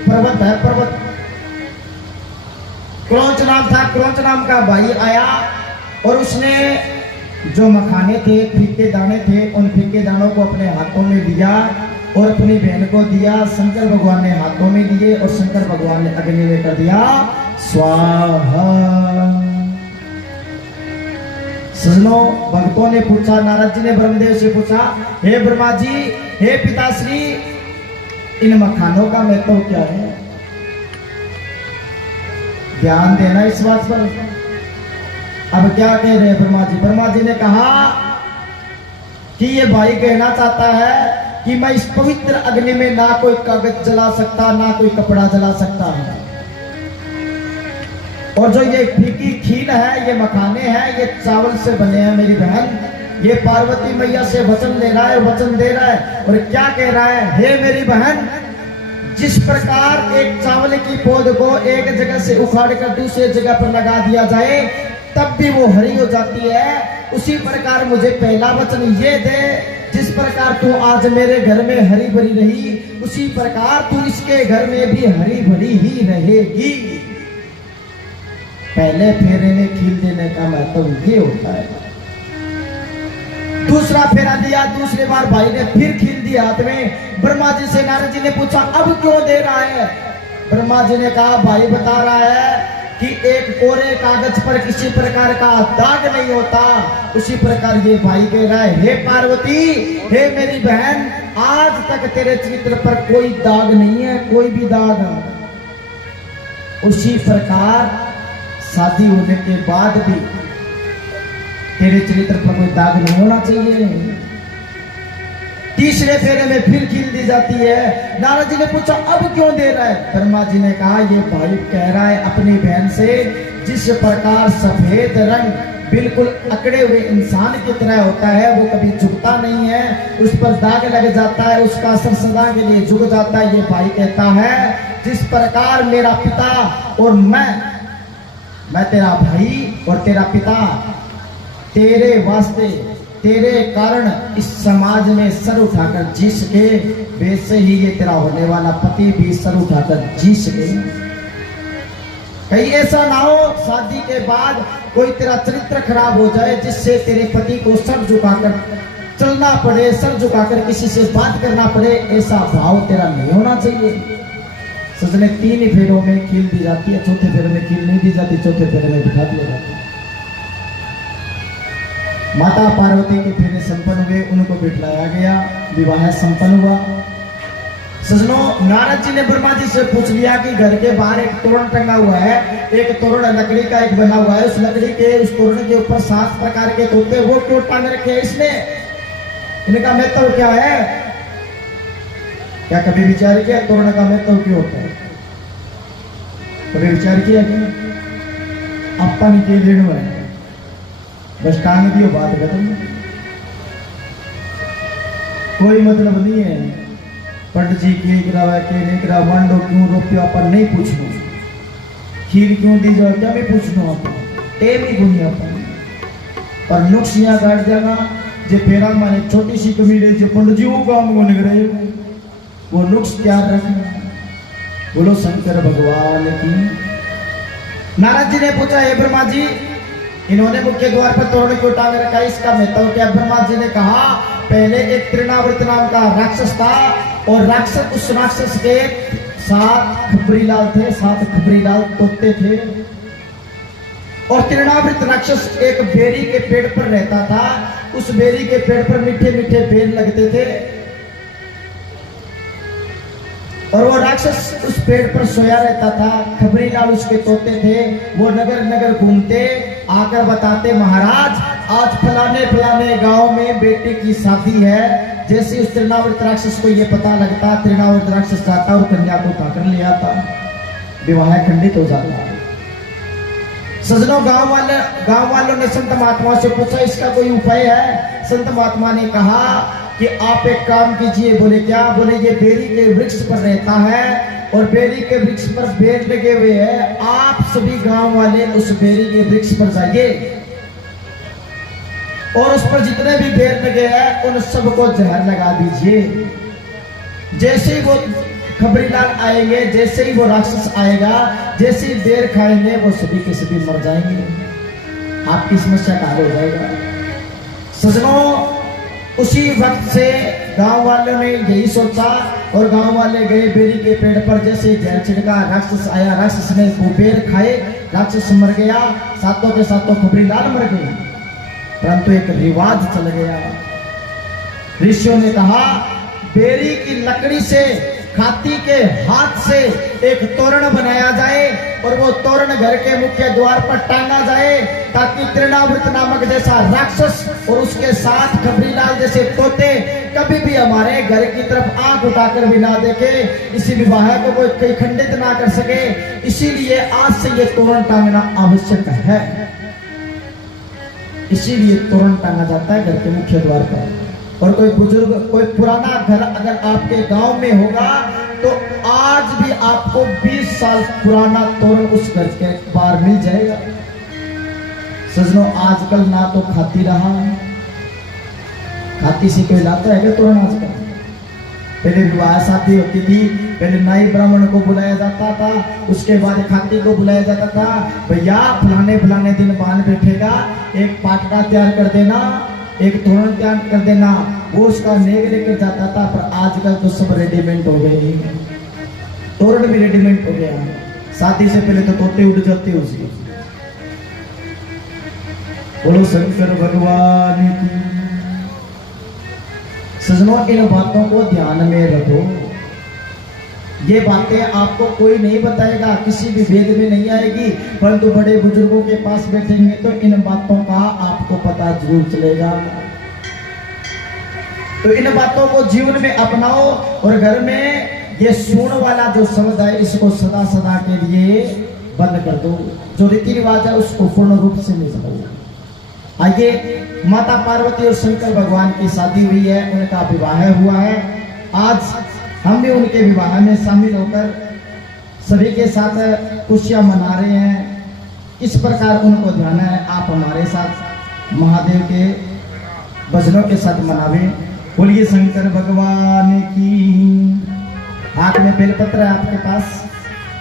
पर्वत है, पर्वत क्रौंच नाम था। क्रौंच नाम का भाई आया और उसने जो मखाने थे, फीके दाने थे, उन फीके दानों को अपने हाथों में दिया और अपनी बहन को दिया। शंकर भगवान ने हाथों में दिए और शंकर भगवान ने अग्नि में कर दिया स्वाहा। सजनों, भक्तों ने पूछा, नारद जी ने ब्रह्मदेव से पूछा, हे ब्रह्मा जी, हे पिताश्री, इन मखानों का महत्व क्या है? ध्यान देना इस बात पर। अब क्या कह रहे हैं ब्रह्मा जी? ब्रह्मा जी ने कहा कि ये भाई कहना चाहता है कि मैं इस पवित्र अग्नि में ना कोई कागज जला सकता, ना कोई कपड़ा जला सकता हूं। और जो ये फीकी खील है, ये मखाने हैं, ये चावल से बने हैं मेरी बहन। ये पार्वती मैया से वचन ले रहा है, वचन दे रहा है। और क्या कह रहा है? हे मेरी बहन, जिस प्रकार एक चावल की पौध को एक जगह से उखाड़ कर दूसरी जगह पर लगा दिया जाए तब भी वो हरी हो जाती है, उसी प्रकार मुझे पहला वचन ये दे, जिस प्रकार तू आज मेरे घर में हरी भरी रही, उसी प्रकार तू इसके घर में भी हरी भरी ही रहेगी। पहले फेरे में खील देने का महत्व ये होता है। दूसरा फेरा दिया, दूसरी बार भाई ने फिर खील दिया हाथ में। ब्रह्मा जी से नारद जी ने पूछा, अब क्यों दे रहा है? ब्रह्मा जी ने कहा, भाई बता रहा है कि एक कोरे कागज पर किसी प्रकार का दाग नहीं होता, उसी प्रकार ये भाई कह रहा है, हे पार्वती, हे मेरी बहन, आज तक तेरे चरित्र पर कोई दाग नहीं है, कोई भी दाग। उसी प्रकार शादी होने के बाद भी तेरे चरित्र पर कोई दाग नहीं होना चाहिए। तीसरे फेरे में फिर खील दी जाती है। नारद जी ने पूछा, अब क्यों दे रहा है? ब्रह्मा जी ने कहा, ये भाई कह रहा है अपनी बहन से, जिस प्रकार सफेद रंग बिल्कुल अकड़े हुए इंसान की तरह होता है, वो कभी झुकता नहीं है, उस पर दाग लग जाता है, उसका असर सदा के लिए झुक जाता है। ये भाई कहता है, जिस प्रकार मेरा पिता और मैं तेरा भाई और तेरा पिता, तेरे वास्ते, तेरे कारण इस समाज में सर उठाकर जी सके, वैसे ही ये तेरा होने वाला पति भी सर उठाकर जी सके। कहीं ऐसा ना हो शादी के बाद कोई तेरा चरित्र खराब हो जाए, जिससे तेरे पति को सर झुकाकर चलना पड़े, सर झुकाकर किसी से बात करना पड़े, ऐसा भाव तेरा नहीं होना चाहिए। सजने, 3 फेरों में खील दी जाती है, चौथे फेरे में खील नहीं दी जाती, चौथे फेरे में बिठा दिया जाता है। माता पार्वती के फेरे संपन्न हुए, उनको बिठलाया गया, विवाह संपन्न हुआ। सजनों, नारद जी ने ब्रह्मा जी से पूछ लिया कि घर के बाहर एक तोरण टंगा हुआ है, एक तोरण लकड़ी का एक बना हुआ है, उस लकड़ी के उस तोरण के ऊपर 7 प्रकार के तोते, वो क्यों टांग रखे हैं इसने? इनका महत्व क्या है? क्या कभी विचार किया तोरण का महत्व क्यों होता है? कभी विचार किया क्या? अपन के लेने है, बस टांग दियो, बात खत्म, कोई मतलब नहीं है। पंडित जी के करावा के नहीं करा, मांडो क्यों रोपियो अपन नहीं पूछना, खीर क्यों दी जाओ क्या मैं पूछना, अपन टेम ही गुनिया अपन। और नुक्सियां काट जाना जे फेरा माने छोटी सी कमीरे जो पंडित जी वो काम को निक रहे, वो नुक्स तैयार रखना। बोलो शंकर भगवान की। नारद जी ने पूछा, हे ब्रह्मा जी, इन्होंने मुख्य द्वार पर तोरण क्यों टांग रखा है, इसका महत्व क्या? ब्रह्मा जी ने कहा, पहले एक तृणावृत नाम का राक्षस था, और राक्षस, उस राक्षस के 7 खबरीलाल थे, 7 खबरीलाल तोते थे। और तृणावृत राक्षस एक बेरी के पेड़ पर रहता था, उस बेरी के पेड़ पर मीठे मीठे बेर लगते थे, और वो राक्षस उस पेड़ पर सोया रहता था। खबरीलाल उसके तोते थे, वो नगर नगर घूमते आकर बताते, महाराज आज फलाने फलाने गांव में बेटे की शादी है। जैसे उस तृणावृत राक्षस को ये पता लगता, तृणावृत राक्षस आता और कन्या को उठाकर ले आता, विवाह खंडित हो जाता। सजनों, गांव वालों ने संत महात्मा से पूछा, इसका कोई उपाय है? संत महात्मा ने कहा कि आप एक काम कीजिए। बोले क्या? बोले ये बेरी के वृक्ष पर रहता है, और बेरी के वृक्ष पर बेर लगे हुए हैं, आप सभी गांव वाले उस बेरी के वृक्ष पर जाइए, और उस पर जितने भी बेर लगे हैं उन सबको जहर लगा दीजिए। जैसे ही वो खबरीलाल आएंगे, जैसे ही वो राक्षस आएगा, जैसे ही बेर खाएंगे वो सभी के सभी मर जाएंगे, आपकी समस्या का हल हो जाएगा। सजनों, उसी वक्त से गांव वालों ने यही सोचा और गांव वाले गए बेरी के पेड़ पर, जैसे जहर छिड़का, राक्षस आया, राक्षस ने वो बेर खाए, राक्षस मर गया, सातों के सातों खबरीलाल मर गए। परंतु एक रिवाज चल गया। ऋषियों ने कहा बेरी की लकड़ी से, हाथी के हाथ से एक तोरण बनाया जाए और वो तोरण घर के मुख्य द्वार पर टांगा जाए, ताकि तृणावृत नामक जैसा राक्षस और उसके साथ खबरीलाल जैसे तोते कभी भी हमारे घर की तरफ आंख उठाकर भी ना देखे, इसी विवाह को कोई खंडित ना कर सके। इसीलिए आज से ये तोरण टांगना आवश्यक है। इसीलिए तोरण टांगा जाता है घर के मुख्य द्वार पर। और कोई बुजुर्ग, कोई पुराना घर अगर आपके गांव में होगा तो आज भी आपको 20 साल पुराना तोरण उस घर के बाहर मिल जाएगा। सजनों, आजकल ना तो खाती रहा, खाती से कोई लाता है क्या तोरण आजकल? पहले विवाह शादी होती थी, पहले नाई ब्राह्मण को बुलाया जाता था, उसके बाद खाती को बुलाया जाता था, भैया फलाने फलाने दिन बांध बैठेगा, एक पाटका तैयार कर देना, एक तोरण तैयार कर देना, वो उसका नेग लेकर जाता था। पर आजकल तो सब रेडीमेड हो गए, तोरण भी रेडीमेड हो गया। शादी से पहले तो तोते उड़ जाते उसके। बोलो शंकर भगवान की। सजनों, इन बातों को ध्यान में रखो। ये बातें आपको कोई नहीं बताएगा, किसी भी वेद में नहीं आएगी, परंतु बड़े बुजुर्गों के पास बैठेंगे तो इन बातों का आपको पता जरूर चलेगा। तो इन बातों को जीवन में अपनाओ और घर में ये सूण वाला जो शब्द है इसको सदा सदा के लिए बंद कर दो। जो रीति रिवाज है उसको पूर्ण रूप से निभाओ। आइए, माता पार्वती और शंकर भगवान की शादी हुई है, उनका विवाह हुआ है। आज हम भी उनके विवाह में शामिल होकर सभी के साथ खुशियां मना रहे हैं। इस प्रकार उनको ध्यान है, आप हमारे साथ महादेव के भजनों के साथ मनावे। बोलिए शंकर भगवान की। हाथ में बेलपत्र है आपके पास,